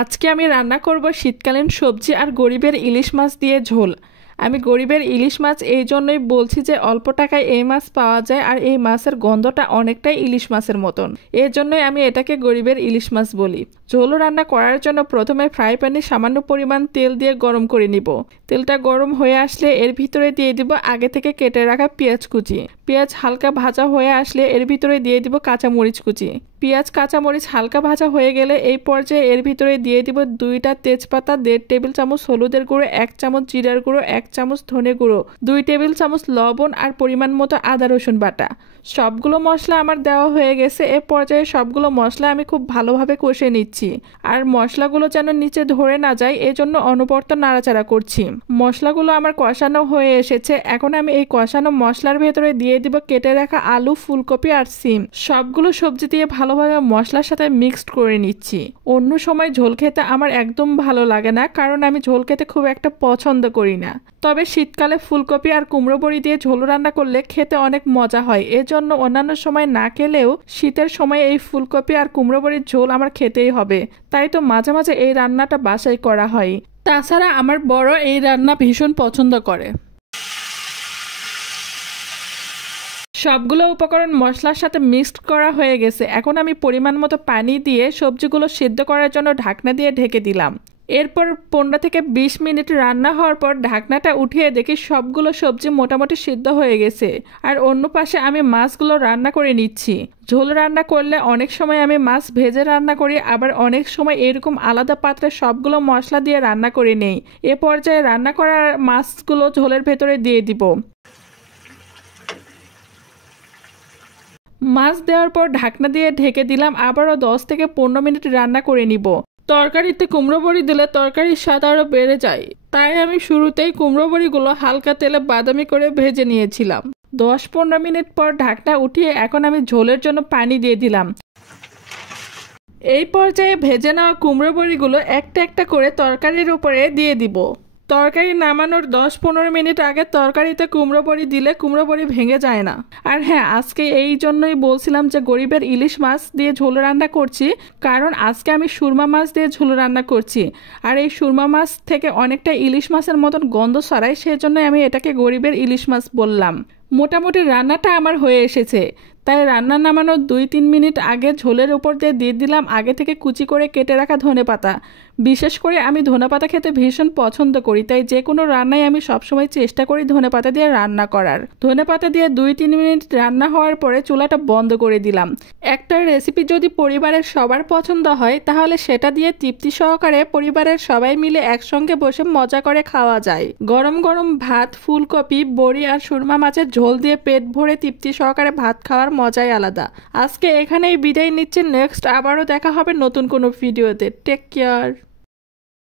আজকে আমি রান্না করব শীতকালীন সবজি আর গরিবের ইলিশ মাছ দিয়ে ঝোল। আমি গরিবের ইলিশ মাছ এই জন্যই বলছি যে অল্প টাকায় এই মাছ পাওয়া যায় আর এই মাছের গন্ধটা অনেকটাই ইলিশ মাছের মতন। এর জন্যই আমি এটাকে গরিবের ইলিশ মাছ বলি। ঝোল রান্না করার জন্য প্রথমে ফ্রাই প্যানে সামান্য পরিমাণ তেল দিয়ে গরম করে নিব। তেলটা গরম হয়ে আসলে এর ভিতরে দিয়ে দিব আগে থেকে কেটে রাখা পেঁয়াজ কুচি। পেঁয়াজ হালকা ভাজা হয়ে আসলে এর ভিতরে দিয়ে দিব কাঁচামরিচ কুচি। পেঁয়াজ কাঁচামরিচ হালকা ভাজা হয়ে গেলে এই পর্যায়ে এর ভিতরে দিয়ে দিব 2টা তেজপাতা, 1.5 টেবিল চামচ হলুদের গুঁড়ো, 1 চামচ জিরার গুঁড়ো, 1 চামচ ধনে গুঁড়ো, 2 টেবিল চামচ লবণ আর পরিমাণ মতো আদা রসুন বাটা। সবগুলো মশলা আমার দেওয়া হয়ে গেছে। এ পর্যায়ে সবগুলো মশলা আমি খুব ভালোভাবে কষে নিচ্ছি আর মশলাগুলো যেন নিচে ধরে না যায় এজন্য অনবরত নাড়াচাড়া করছি। মশলাগুলো আমার কষানো হয়ে এসেছে। এখন আমি এই কষানো মশলার ভেতরে দিয়ে দিব কেটে রাখা আলু, ফুলকপি আর সিম। সবগুলো সবজি দিয়ে ভালোভাবে মশলার সাথে মিক্সড করে নিচ্ছি। অন্য সময় ঝোল খেতে আমার একদম ভালো লাগে না, কারণ আমি ঝোল খেতে খুব একটা পছন্দ করি না। তবে শীতকালে ফুলকপি আর কুমড়ো বড়ি দিয়ে ঝোল রান্না করলে খেতে অনেক মজা হয়। এজন্য অন্যান্য সময় না খেলেও শীতের সময় এই ফুলকপি আর কুমড়ো বড়ির ঝোল আমার খেতেই হবে। তাই তো মাঝে মাঝে এই রান্নাটা বাসায় করা হয়। তাছাড়া আমার বড় এই রান্না ভীষণ পছন্দ করে। সবগুলো উপকরণ মশলার সাথে মিক্সড করা হয়ে গেছে। এখন আমি পরিমাণ মতো পানি দিয়ে সবজিগুলো সিদ্ধ করার জন্য ঢাকনা দিয়ে ঢেকে দিলাম। এরপর 15 থেকে 20 মিনিট রান্না হওয়ার পর ঢাকনাটা উঠিয়ে দেখি সবগুলো সবজি মোটামুটি সিদ্ধ হয়ে গেছে। আর অন্য পাশে আমি মাছগুলো রান্না করে নিচ্ছি। ঝোল রান্না করলে অনেক সময় আমি মাছ ভেজে রান্না করি, আবার অনেক সময় এরকম আলাদা পাত্রে সবগুলো মশলা দিয়ে রান্না করে নেই। এ পর্যায়ে রান্না করা মাছগুলো ঝোলের ভেতরে দিয়ে দিব। মাছ দেওয়ার পর ঢাকনা দিয়ে ঢেকে দিলাম। আবারও 10 থেকে 15 মিনিট রান্না করে নিব। তরকারিতে কুমড়ো বড়ি দিলে তরকারির স্বাদ আরও বেড়ে যায়, তাই আমি শুরুতেই কুমড়ো বড়িগুলো হালকা তেলে বাদামি করে ভেজে নিয়েছিলাম। 10-15 মিনিট পর ঢাকনা উঠিয়ে এখন আমি ঝোলের জন্য পানি দিয়ে দিলাম। এই পর্যায়ে ভেজে নেওয়া কুমড়ো বড়িগুলো একটা একটা করে তরকারির উপরে দিয়ে দিব। তরকারি নামানোর 10-15 মিনিট আগে তরকারিতে কুমড়ো বড়ি দিলে কুমড়ো বড়ি ভেঙে যায় না। আর হ্যাঁ, আজকে এই জন্যই বলছিলাম যে গরিবের ইলিশ মাছ দিয়ে ঝোল রান্না করছি, কারণ আজকে আমি সুরমা মাছ দিয়ে ঝোল রান্না করছি। আর এই সুরমা মাছ থেকে অনেকটা ইলিশ মাছের মতন গন্ধ ছড়ায়, সেজন্যই আমি এটাকে গরিবের ইলিশ মাছ বললাম। মোটামুটি রান্নাটা আমার হয়ে এসেছে, তাই রান্না নামানোর 2-3 মিনিট আগে ঝোলের উপর দিয়ে দিলাম আগে থেকে কুচি করে কেটে রাখা ধনেপাতা। বিশেষ করে আমি ধনেপাতা খেতে ভীষণ পছন্দ করি, তাই যে কোনো রান্নায় আমি সবসময় চেষ্টা করি ধনেপাতা দিয়ে রান্না করার। ধনেপাতা দিয়ে 2-3 মিনিট রান্না হওয়ার পরে চুলাটা বন্ধ করে দিলাম। একটা রেসিপি যদি পরিবারের সবার পছন্দ হয় তাহলে সেটা দিয়ে তৃপ্তি সহকারে পরিবারের সবাই মিলে একসঙ্গে বসে মজা করে খাওয়া যায়। গরম গরম ভাত, ফুলকপি, বড়ি আর সুরমা মাছের ঝোল দিয়ে পেট ভরে তৃপ্তি সহকারে ভাত খাওয়ার মজাই আলাদা। আজকে এখানেই বিদায় নিচ্ছে। নেক্সট আবারও দেখা হবে নতুন কোনো ভিডিওতে। Take care.